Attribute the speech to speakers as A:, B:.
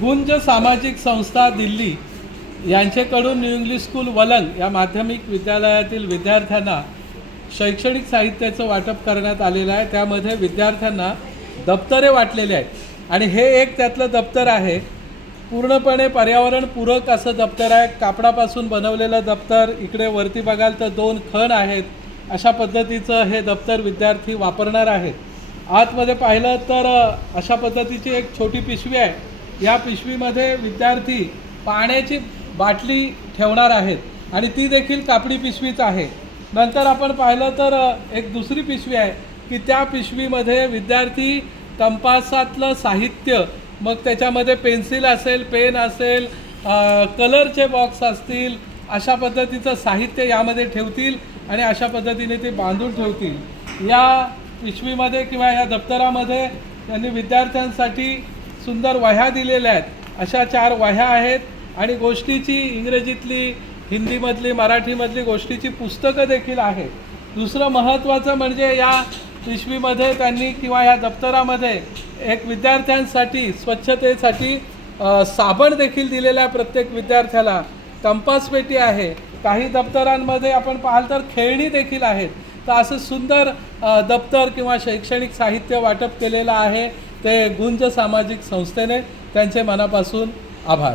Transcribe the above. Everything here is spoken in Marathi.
A: गुंज सामाजिक संस्था दिल्ली यांच्याकडून न्यू इंग्लिश स्कूल वलंग या माध्यमिक विद्यालयातील विद्यार्थ्यांना शैक्षणिक साहित्याचं वाटप करण्यात आलेलं आहे. त्यामध्ये विद्यार्थ्यांना दप्तरे वाटलेले आहेत. आणि हे एक त्यातलं दप्तर आहे. पूर्णपणे पर्यावरणपूरक असं दप्तर आहे. कापडापासून बनवलेलं दप्तर इकडे वरती बघाल तर दोन खण आहेत. अशा पद्धतीचं हे दप्तर विद्यार्थी वापरणार आहेत. आतमध्ये पाहिलं तर अशा पद्धतीची एक छोटी पिशवी आहे. या पिशवीमध्ये विद्यार्थी पाण्याची बाटली ठेवणार आहेत आणि ती देखील कापडी पिशवीच आहे. नंतर आपण पाहिलं तर एक दुसरी पिशवी आहे की त्या पिशवीमध्ये विद्यार्थी कंपासातलं साहित्य मग त्याच्यामध्ये पेन्सिल असेल पेन असेल कलरचे बॉक्स असतील अशा पद्धतीचं साहित्य यामध्ये ठेवतील आणि अशा पद्धतीने ते बांधून ठेवतील. या पिशवीमध्ये किंवा या दप्तरामध्ये त्यांनी विद्यार्थ्यांसाठी सुंदर वह्या दिलेल्या आहेत. अशा चार वह्या आहेत आणि गोष्टीची इंग्रजीतली हिंदीमधली मराठीमधली गोष्टीची पुस्तकं देखील आहेत. दुसरं महत्त्वाचं म्हणजे या पिशवीमध्ये त्यांनी किंवा या दप्तरामध्ये एक विद्यार्थ्यांसाठी स्वच्छतेसाठी साबण देखील दिलेला आहे प्रत्येक विद्यार्थ्याला. कंपास पेटी आहे. काही दप्तरांमध्ये आपण पाहाल तर खेळणी देखील आहेत. तर असं सुंदर दप्तर किंवा शैक्षणिक साहित्य वाटप केलेलं आहे. ते गुंज सामाजिक संस्थेने त्यांचे मनापासून आभार.